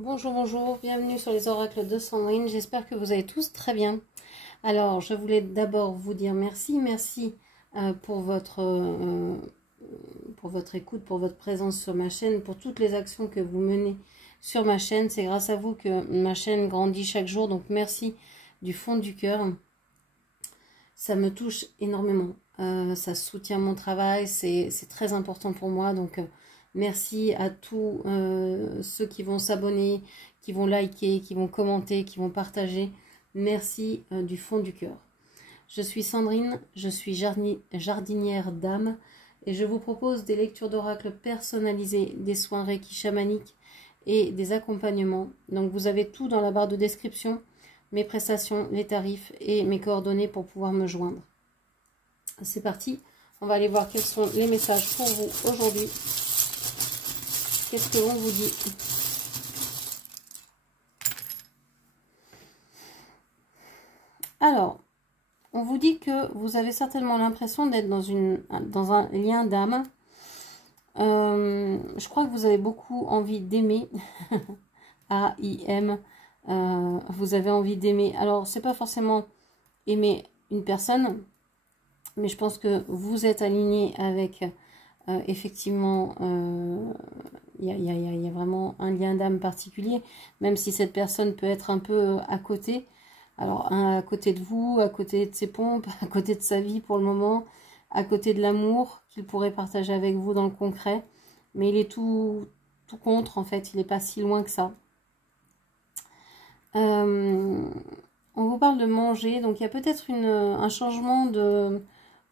Bonjour, bonjour, bienvenue sur les oracles de Sandrine, j'espère que vous allez tous très bien. Alors, je voulais d'abord vous dire merci pour votre écoute, pour votre présence sur ma chaîne, pour toutes les actions que vous menez sur ma chaîne. C'est grâce à vous que ma chaîne grandit chaque jour, donc merci du fond du cœur. Ça me touche énormément, ça soutient mon travail, c'est très important pour moi, donc... Merci à tous ceux qui vont s'abonner, qui vont liker, qui vont commenter, qui vont partager. Merci du fond du cœur. Je suis Sandrine, je suis jardinière d'âme et je vous propose des lectures d'oracle personnalisées, des soins Reiki chamaniques et des accompagnements. Donc vous avez tout dans la barre de description, mes prestations, les tarifs et mes coordonnées pour pouvoir me joindre. C'est parti, on va aller voir quels sont les messages pour vous aujourd'hui. Qu'est-ce que l'on vous dit? Alors, on vous dit que vous avez certainement l'impression d'être dans un lien d'âme. Je crois que vous avez beaucoup envie d'aimer. A-I-M. Vous avez envie d'aimer. Alors, c'est pas forcément aimer une personne, mais je pense que vous êtes aligné avec effectivement... Il y a vraiment un lien d'âme particulier, même si cette personne peut être un peu à côté. Alors, à côté de vous, à côté de ses pompes, à côté de sa vie pour le moment, à côté de l'amour qu'il pourrait partager avec vous dans le concret. Mais il est tout contre, en fait. Il n'est pas si loin que ça. On vous parle de manger. Donc, il y a peut-être un changement de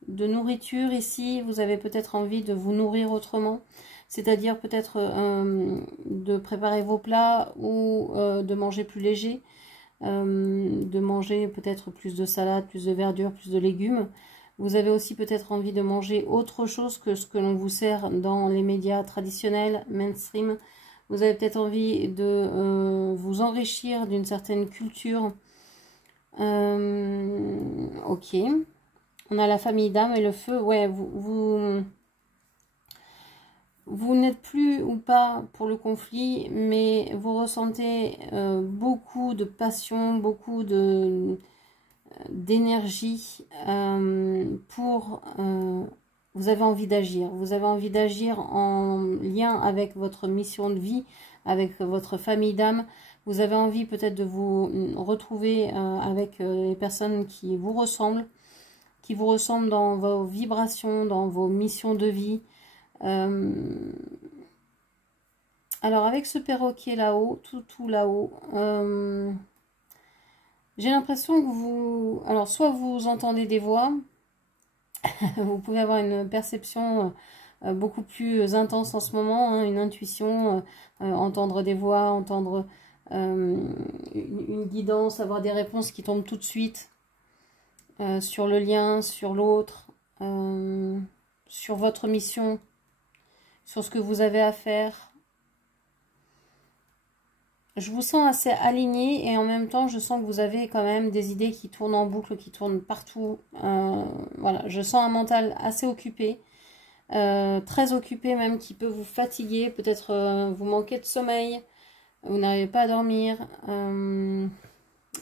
nourriture ici. Vous avez peut-être envie de vous nourrir autrement. C'est-à-dire peut-être de préparer vos plats ou de manger plus léger, de manger peut-être plus de salade, plus de verdure, plus de légumes. Vous avez aussi peut-être envie de manger autre chose que ce que l'on vous sert dans les médias traditionnels, mainstream. Vous avez peut-être envie de vous enrichir d'une certaine culture. Ok. On a la famille d'âme et le feu. Ouais, vous n'êtes plus ou pas pour le conflit, mais vous ressentez beaucoup de passion, beaucoup d'énergie pour... vous avez envie d'agir. Vous avez envie d'agir en lien avec votre mission de vie, avec votre famille d'âme. Vous avez envie peut-être de vous retrouver avec les personnes qui vous ressemblent dans vos vibrations, dans vos missions de vie. Alors avec ce perroquet là-haut, tout là-haut, j'ai l'impression que vous... Alors soit vous entendez des voix, vous pouvez avoir une perception beaucoup plus intense en ce moment, hein, une intuition, entendre des voix, entendre une guidance, avoir des réponses qui tombent tout de suite sur le lien, sur l'autre, sur votre mission, sur ce que vous avez à faire. Je vous sens assez aligné et en même temps, je sens que vous avez quand même des idées qui tournent en boucle, qui tournent partout. Voilà, je sens un mental assez occupé, très occupé même, qui peut vous fatiguer. Peut-être vous manquez de sommeil, vous n'arrivez pas à dormir.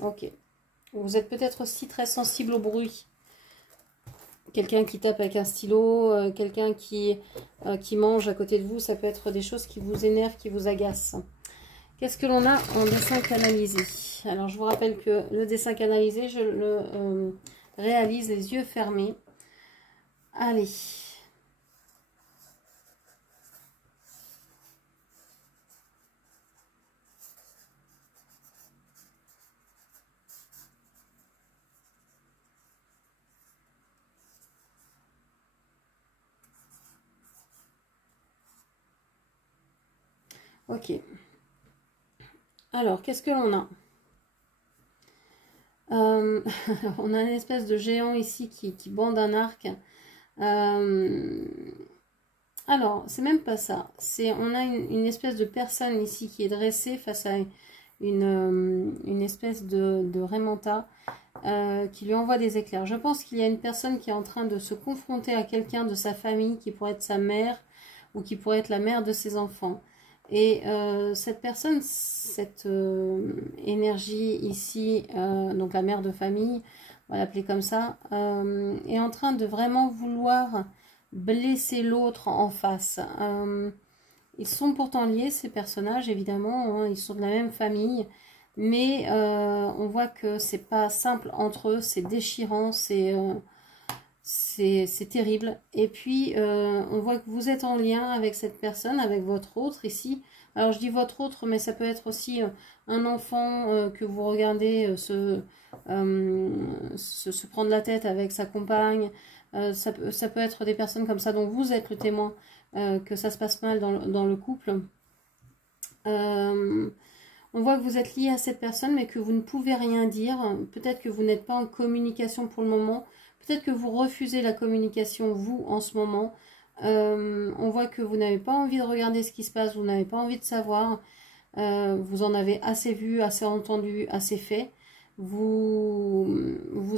Ok. Vous êtes peut-être aussi très sensible au bruit. Quelqu'un qui tape avec un stylo, quelqu'un qui mange à côté de vous, ça peut être des choses qui vous énervent, qui vous agacent. Qu'est-ce que l'on a en dessin canalisé? Alors, je vous rappelle que le dessin canalisé, je le réalise les yeux fermés. Allez. Ok. Alors, qu'est-ce que l'on a? On a une espèce de géant ici qui bande un arc. Alors, c'est même pas ça. On a une espèce de personne ici qui est dressée face à une espèce de Raimanta qui lui envoie des éclairs. Je pense qu'il y a une personne qui est en train de se confronter à quelqu'un de sa famille qui pourrait être sa mère ou qui pourrait être la mère de ses enfants. Et cette personne, cette énergie ici, donc la mère de famille, on va l'appeler comme ça, est en train de vraiment vouloir blesser l'autre en face. Ils sont pourtant liés, ces personnages, évidemment, hein, ils sont de la même famille, mais on voit que c'est pas simple entre eux, c'est déchirant, c'est terrible. Et puis, on voit que vous êtes en lien avec cette personne, avec votre autre ici. Alors, je dis votre autre, mais ça peut être aussi un enfant que vous regardez se prendre la tête avec sa compagne. Ça peut être des personnes comme ça dont vous êtes le témoin, que ça se passe mal dans le couple. On voit que vous êtes lié à cette personne, mais que vous ne pouvez rien dire. Peut-être que vous n'êtes pas en communication pour le moment. Peut-être que vous refusez la communication, vous, en ce moment. On voit que vous n'avez pas envie de regarder ce qui se passe, vous n'avez pas envie de savoir. Vous en avez assez vu, assez entendu, assez fait. Vous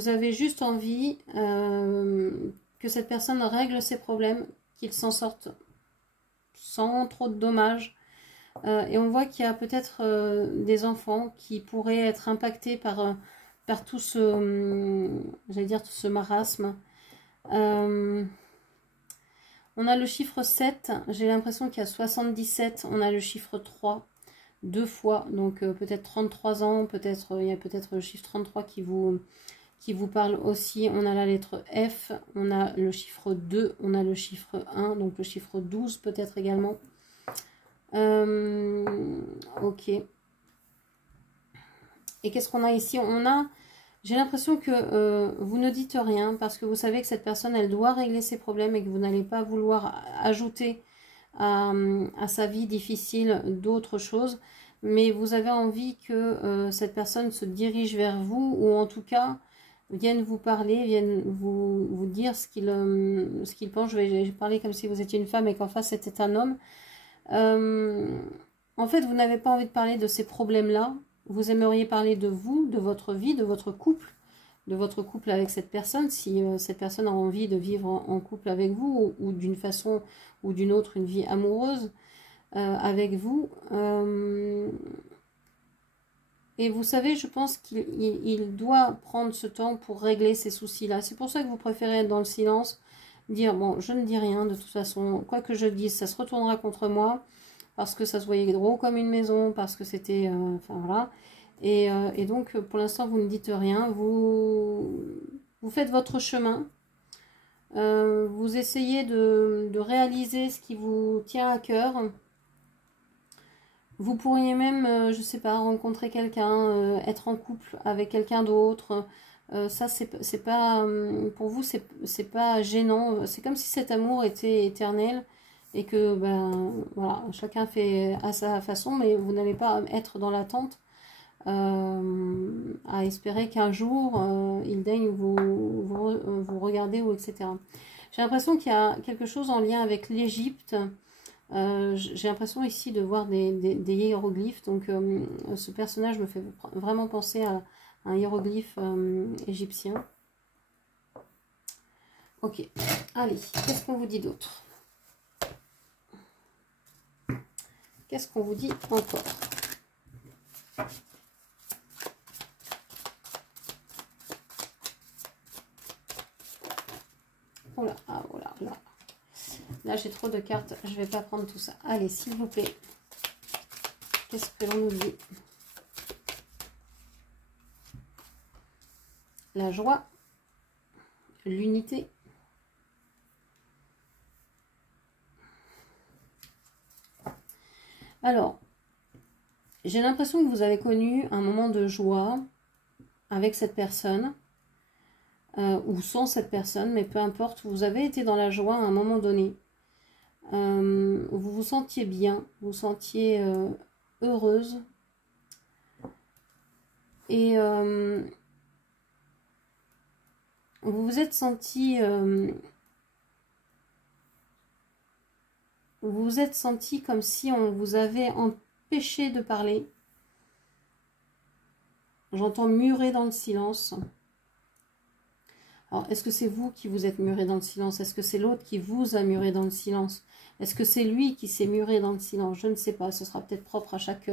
avez juste envie que cette personne règle ses problèmes, qu'il s'en sorte sans trop de dommages. Et on voit qu'il y a peut-être des enfants qui pourraient être impactés par tout ce, j'allais dire, tout ce marasme. On a le chiffre 7, j'ai l'impression qu'il y a 77, on a le chiffre 3, deux fois, donc peut-être 33 ans, peut-être il y a peut-être le chiffre 33 qui vous parle aussi. On a la lettre F, on a le chiffre 2, on a le chiffre 1, donc le chiffre 12 peut-être également. Ok. Et qu'est-ce qu'on a ici? J'ai l'impression que vous ne dites rien parce que vous savez que cette personne, elle doit régler ses problèmes et que vous n'allez pas vouloir ajouter à sa vie difficile d'autres choses. Mais vous avez envie que cette personne se dirige vers vous ou en tout cas vienne vous parler, vienne vous dire ce qu'il pense. Je vais parler comme si vous étiez une femme et qu'en face c'était un homme. En fait, vous n'avez pas envie de parler de ces problèmes-là. Vous aimeriez parler de vous, de votre vie, de votre couple avec cette personne. Si cette personne a envie de vivre en couple avec vous ou d'une façon ou d'une autre, une vie amoureuse avec vous. Et vous savez, je pense qu'il doit prendre ce temps pour régler ces soucis-là. C'est pour ça que vous préférez être dans le silence. Dire, bon, je ne dis rien, de toute façon, quoi que je dise, ça se retournera contre moi, parce que ça se voyait gros comme une maison, parce que c'était, enfin voilà, et donc, pour l'instant, vous ne dites rien, vous faites votre chemin, vous essayez de réaliser ce qui vous tient à cœur. Vous pourriez même, je sais pas, rencontrer quelqu'un, être en couple avec quelqu'un d'autre. Ça, c'est pas, pour vous, c'est pas gênant. C'est comme si cet amour était éternel et que, ben, voilà, chacun fait à sa façon, mais vous n'allez pas être dans l'attente à espérer qu'un jour, il daigne vous regarder ou etc. J'ai l'impression qu'il y a quelque chose en lien avec l'Égypte. J'ai l'impression ici de voir des hiéroglyphes, donc ce personnage me fait vraiment penser à un hiéroglyphe égyptien. Ok, allez, qu'est-ce qu'on vous dit d'autre? Qu'est-ce qu'on vous dit encore? Oh là, ah, oh là, là. Là, j'ai trop de cartes, je vais pas prendre tout ça. Allez, s'il vous plaît. Qu'est-ce que l'on nous dit? La joie, l'unité. Alors, j'ai l'impression que vous avez connu un moment de joie avec cette personne, ou sans cette personne, mais peu importe, vous avez été dans la joie à un moment donné. Vous vous sentiez bien, vous vous sentiez heureuse. Et vous vous êtes senti comme si on vous avait empêché de parler. J'entends murer dans le silence. Alors, est-ce que c'est vous qui vous êtes muré dans le silence? Est-ce que c'est l'autre qui vous a muré dans le silence? Est-ce que c'est lui qui s'est muré dans le silence? Je ne sais pas. Ce sera peut-être propre à chaque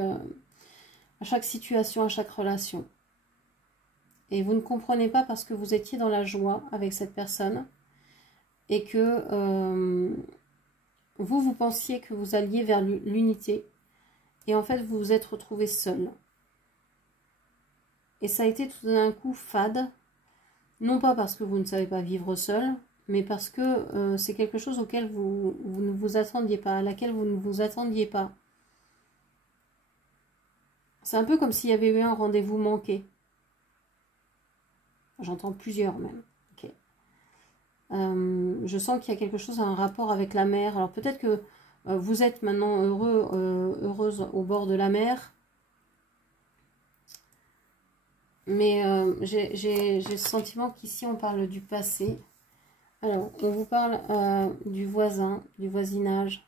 situation, à chaque relation. Et vous ne comprenez pas parce que vous étiez dans la joie avec cette personne et que vous pensiez que vous alliez vers l'unité. Et en fait, vous vous êtes retrouvé seul. Et ça a été tout d'un coup fade. Non pas parce que vous ne savez pas vivre seul, mais parce que c'est quelque chose auquel vous ne vous attendiez pas, à laquelle vous ne vous attendiez pas. C'est un peu comme s'il y avait eu un rendez-vous manqué. J'entends plusieurs même. Okay. Je sens qu'il y a quelque chose, un rapport avec la mer. Alors peut-être que vous êtes maintenant heureuse au bord de la mer. Mais j'ai le sentiment qu'ici on parle du passé. Alors, on vous parle du voisin, du voisinage.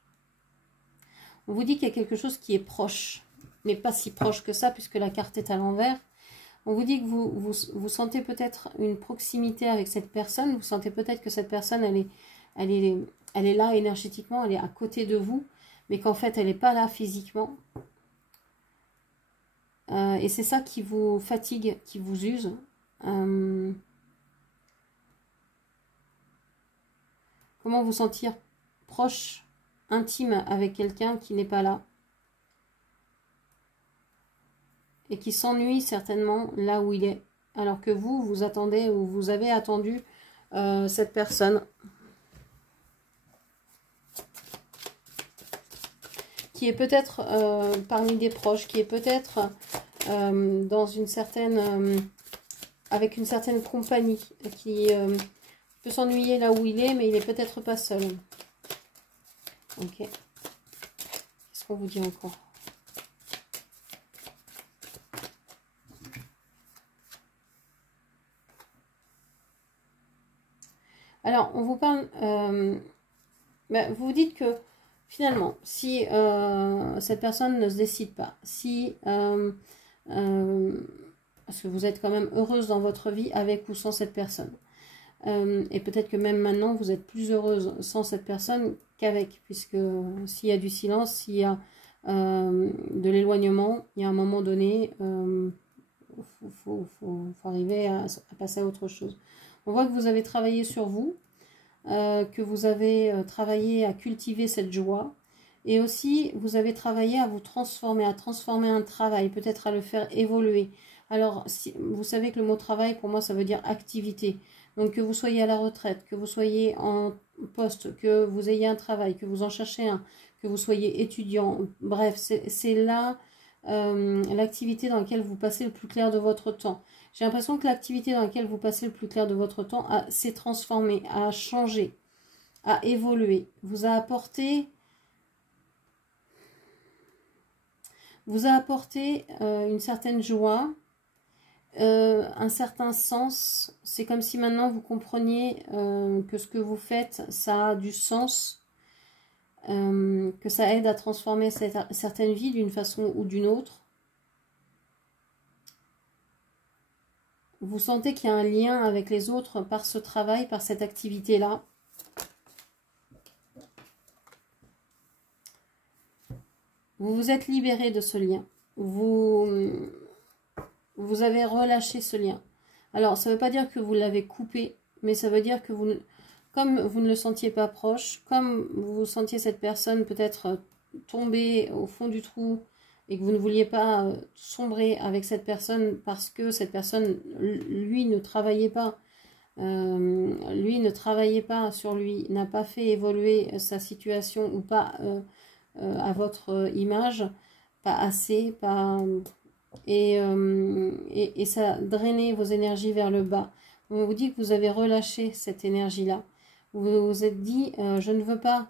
On vous dit qu'il y a quelque chose qui est proche, mais pas si proche que ça, puisque la carte est à l'envers. On vous dit que vous sentez peut-être une proximité avec cette personne. Vous sentez peut-être que cette personne, elle est là énergétiquement, elle est à côté de vous, mais qu'en fait, elle n'est pas là physiquement. Et c'est ça qui vous fatigue, qui vous use. Comment vous sentir proche, intime avec quelqu'un qui n'est pas là et qui s'ennuie certainement là où il est, alors que vous attendez ou vous avez attendu cette personne qui est peut-être parmi des proches, qui est peut-être dans une certaine avec une certaine compagnie, qui peut s'ennuyer là où il est, mais il est peut-être pas seul. Ok. Qu'est-ce qu'on vous dit encore? Alors, on vous parle... vous vous dites que finalement, si cette personne ne se décide pas, si... parce que vous êtes quand même heureuse dans votre vie avec ou sans cette personne. Et peut-être que même maintenant, vous êtes plus heureuse sans cette personne qu'avec, puisque s'il y a du silence, s'il y a de l'éloignement, il y a un moment donné, faut arriver à passer à autre chose. On voit que vous avez travaillé sur vous, que vous avez travaillé à cultiver cette joie, et aussi vous avez travaillé à vous transformer, à transformer un travail, peut-être à le faire évoluer. Alors, vous savez que le mot travail, pour moi, ça veut dire activité. Donc, que vous soyez à la retraite, que vous soyez en poste, que vous ayez un travail, que vous en cherchez un, que vous soyez étudiant, bref, c'est là l'activité dans laquelle vous passez le plus clair de votre temps. J'ai l'impression que l'activité dans laquelle vous passez le plus clair de votre temps s'est transformée, a changé, a évolué, vous a apporté une certaine joie, un certain sens. C'est comme si maintenant vous compreniez que ce que vous faites, ça a du sens, que ça aide à transformer certaines vies d'une façon ou d'une autre. Vous sentez qu'il y a un lien avec les autres par ce travail, par cette activité-là. Vous vous êtes libéré de ce lien. Vous avez relâché ce lien. Alors, ça ne veut pas dire que vous l'avez coupé, mais ça veut dire que comme vous ne le sentiez pas proche, comme vous sentiez cette personne peut-être tomber au fond du trou et que vous ne vouliez pas sombrer avec cette personne parce que cette personne, lui, ne travaillait pas. Lui ne travaillait pas sur lui, n'a pas fait évoluer sa situation ou pas à votre image, pas assez, pas... Et ça drainait vos énergies vers le bas. On vous dit que vous avez relâché cette énergie-là. Vous vous êtes dit, je ne veux pas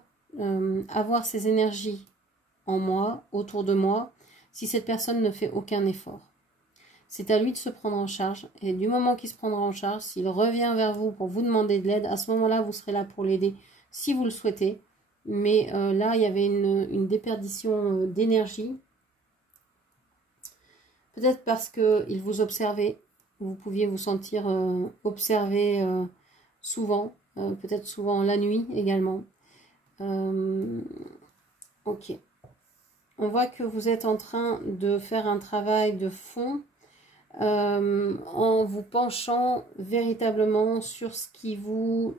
avoir ces énergies en moi, autour de moi, si cette personne ne fait aucun effort. C'est à lui de se prendre en charge. Et du moment qu'il se prendra en charge, s'il revient vers vous pour vous demander de l'aide, à ce moment-là, vous serez là pour l'aider, si vous le souhaitez. Mais là, il y avait une déperdition d'énergie. Peut-être parce qu'il vous observait. Vous pouviez vous sentir observé souvent, peut-être souvent la nuit également. Ok. On voit que vous êtes en train de faire un travail de fond en vous penchant véritablement sur ce qui vous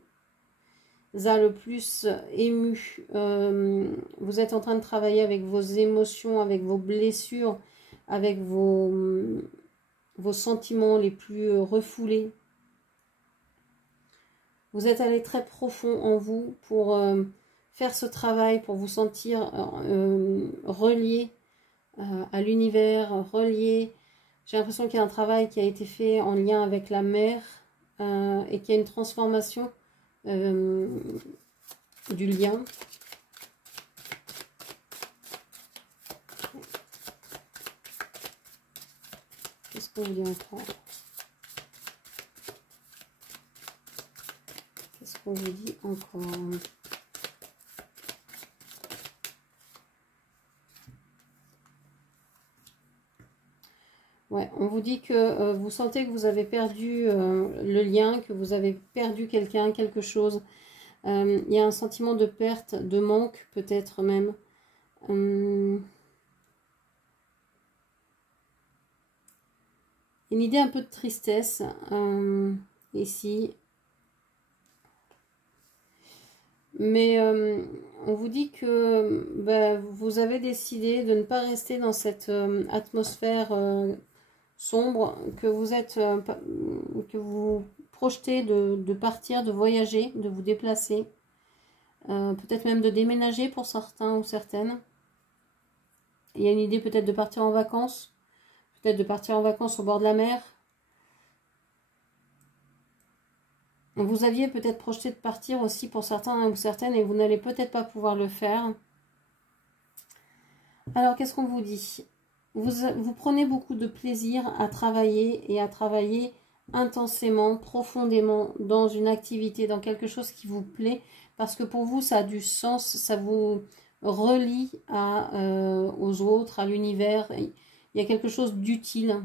a le plus ému. Vous êtes en train de travailler avec vos émotions, avec vos blessures, avec vos sentiments les plus refoulés. Vous êtes allé très profond en vous pour faire ce travail, pour vous sentir relié à l'univers, relié. J'ai l'impression qu'il y a un travail qui a été fait en lien avec la mer et qu'il y a une transformation du lien. Qu'est-ce qu'on dit encore? Qu'est-ce qu'on vous dit encore? Ouais, on vous dit que vous sentez que vous avez perdu le lien, que vous avez perdu quelqu'un, quelque chose. Il y a un sentiment de perte, de manque peut-être même. Une idée un peu de tristesse ici. Mais on vous dit que vous avez décidé de ne pas rester dans cette atmosphère sombre, que vous êtes, que vous projetez de partir, de voyager, de vous déplacer, peut-être même de déménager pour certains ou certaines. Il y a une idée peut-être de partir en vacances, peut-être de partir en vacances au bord de la mer. Vous aviez peut-être projeté de partir aussi pour certains ou certaines et vous n'allez peut-être pas pouvoir le faire. Alors, qu'est-ce qu'on vous dit? Vous prenez beaucoup de plaisir à travailler et à travailler intensément, profondément dans une activité, dans quelque chose qui vous plaît, parce que pour vous, ça a du sens, ça vous relie aux autres, à l'univers. Il y a quelque chose d'utile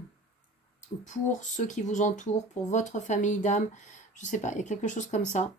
pour ceux qui vous entourent, pour votre famille d'âme. Je sais pas, il y a quelque chose comme ça.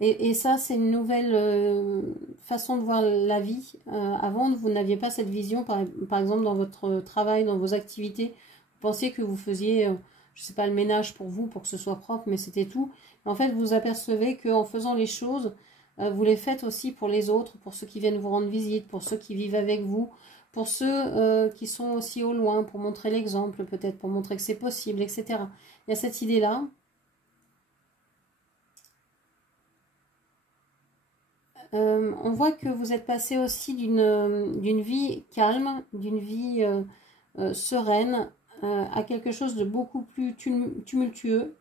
Et ça, c'est une nouvelle façon de voir la vie. Avant, vous n'aviez pas cette vision, par exemple, dans votre travail, dans vos activités. Vous pensiez que vous faisiez, je sais pas, le ménage pour vous, pour que ce soit propre, mais c'était tout. En fait, vous apercevez qu'en faisant les choses, vous les faites aussi pour les autres, pour ceux qui viennent vous rendre visite, pour ceux qui vivent avec vous, pour ceux qui sont aussi au loin, pour montrer l'exemple, peut-être, pour montrer que c'est possible, etc. Il y a cette idée-là. On voit que vous êtes passé aussi d'une vie calme, d'une vie sereine, à quelque chose de beaucoup plus tumultueux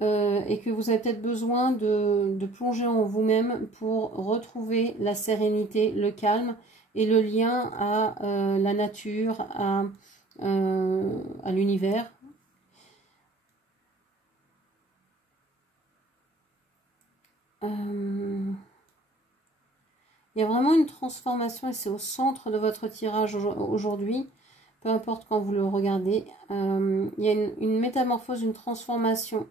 et que vous avez peut-être besoin de plonger en vous-même pour retrouver la sérénité, le calme et le lien à la nature, à l'univers. Il y a vraiment une transformation et c'est au centre de votre tirage aujourd'hui, peu importe quand vous le regardez. Il y a une métamorphose, une transformation.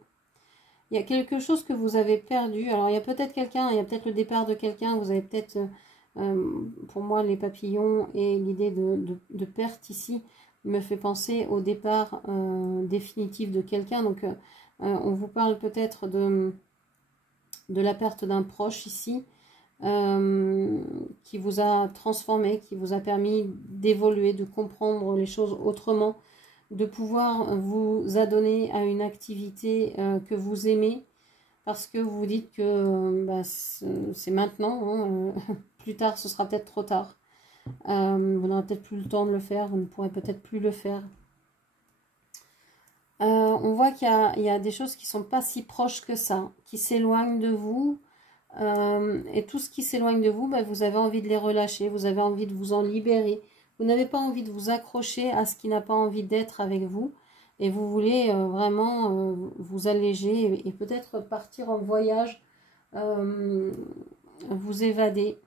Il y a quelque chose que vous avez perdu. Alors il y a peut-être quelqu'un, il y a peut-être le départ de quelqu'un, vous avez peut-être, pour moi, les papillons et l'idée de perte ici me fait penser au départ définitif de quelqu'un. Donc on vous parle peut-être de la perte d'un proche ici. Qui vous a transformé, qui vous a permis d'évoluer, de comprendre les choses autrement, de pouvoir vous adonner à une activité que vous aimez, parce que vous vous dites que c'est maintenant, hein, plus tard ce sera peut-être trop tard. Vous n'aurez peut-être plus le temps de le faire, vous ne pourrez peut-être plus le faire. On voit qu'il y a des choses qui ne sont pas si proches que ça, qui s'éloignent de vous. Et tout ce qui s'éloigne de vous, vous avez envie de les relâcher, vous avez envie de vous en libérer. Vous n'avez pas envie de vous accrocher à ce qui n'a pas envie d'être avec vous. Et vous voulez vraiment vous alléger et peut-être partir en voyage, vous évader.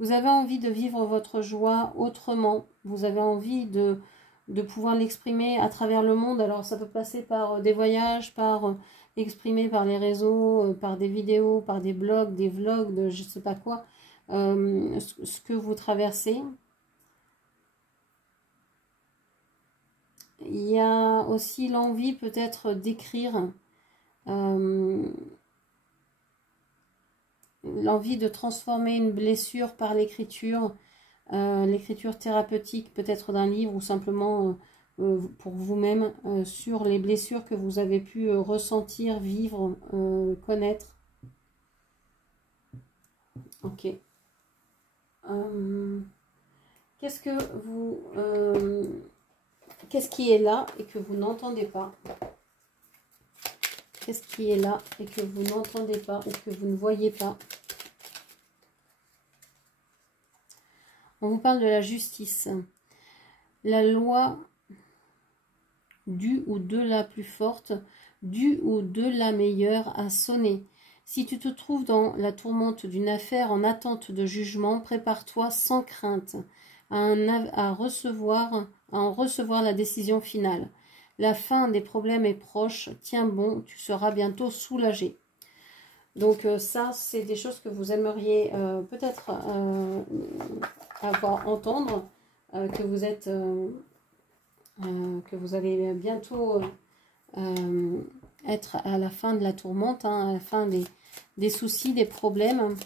Vous avez envie de vivre votre joie autrement. Vous avez envie de pouvoir l'exprimer à travers le monde. Alors ça peut passer par des voyages, par exprimé par les réseaux, par des vidéos, par des blogs, des vlogs, de je ne sais pas quoi, ce que vous traversez. Il y a aussi l'envie peut-être d'écrire, l'envie de transformer une blessure par l'écriture thérapeutique peut-être d'un livre ou simplement pour vous-même sur les blessures que vous avez pu ressentir, vivre, connaître. Ok. Qu'est-ce qui est là et que vous n'entendez pas? Qu'est-ce qui est là et que vous n'entendez pas ou que vous ne voyez pas? On vous parle de la justice. La loi du ou de la plus forte, du ou de la meilleure a sonné. Si tu te trouves dans la tourmente d'une affaire en attente de jugement, prépare-toi sans crainte à en recevoir la décision finale. La fin des problèmes est proche, tiens bon, tu seras bientôt soulagé. Donc ça, c'est des choses que vous aimeriez peut-être entendre, que vous allez bientôt être à la fin de la tourmente, à la fin des soucis, des problèmes.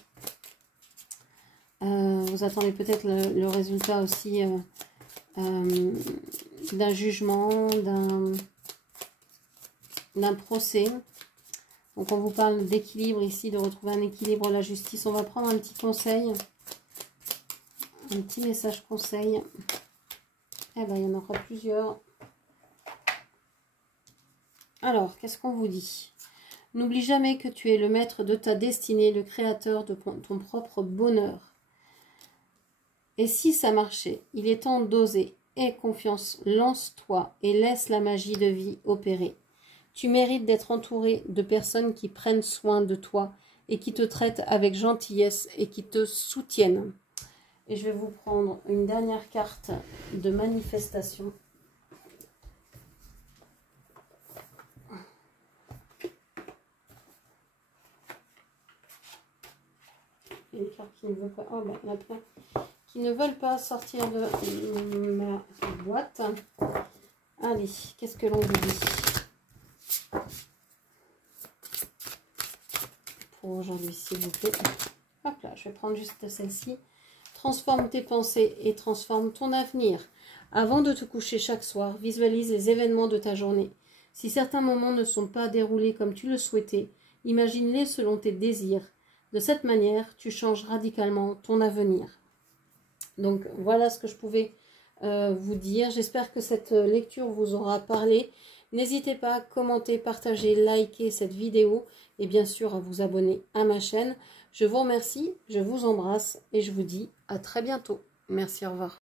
Vous attendez peut-être le résultat aussi d'un jugement, d'un procès. Donc on vous parle d'équilibre ici, de retrouver un équilibre, la justice. On va prendre un petit conseil, un petit message conseil. Eh bien, il y en aura plusieurs. Alors, qu'est-ce qu'on vous dit? N'oublie jamais que tu es le maître de ta destinée, le créateur de ton propre bonheur. Et si ça marchait, il est temps d'oser. Aie confiance, lance-toi et laisse la magie de vie opérer. Tu mérites d'être entouré de personnes qui prennent soin de toi et qui te traitent avec gentillesse et qui te soutiennent. Et je vais vous prendre une dernière carte de manifestation. Une carte qui ne veut pas... Oh ben, il y en a plein. Qui ne veulent pas sortir de ma boîte. Allez, qu'est-ce que l'on vous dit pour aujourd'hui, s'il vous plaît? Hop là, je vais prendre juste celle-ci. Transforme tes pensées et transforme ton avenir. Avant de te coucher chaque soir, visualise les événements de ta journée. Si certains moments ne sont pas déroulés comme tu le souhaitais, imagine-les selon tes désirs. De cette manière, tu changes radicalement ton avenir. Donc voilà ce que je pouvais vous dire. J'espère que cette lecture vous aura parlé. N'hésitez pas à commenter, partager, liker cette vidéo et bien sûr à vous abonner à ma chaîne. Je vous remercie, je vous embrasse et je vous dis à très bientôt. Merci, au revoir.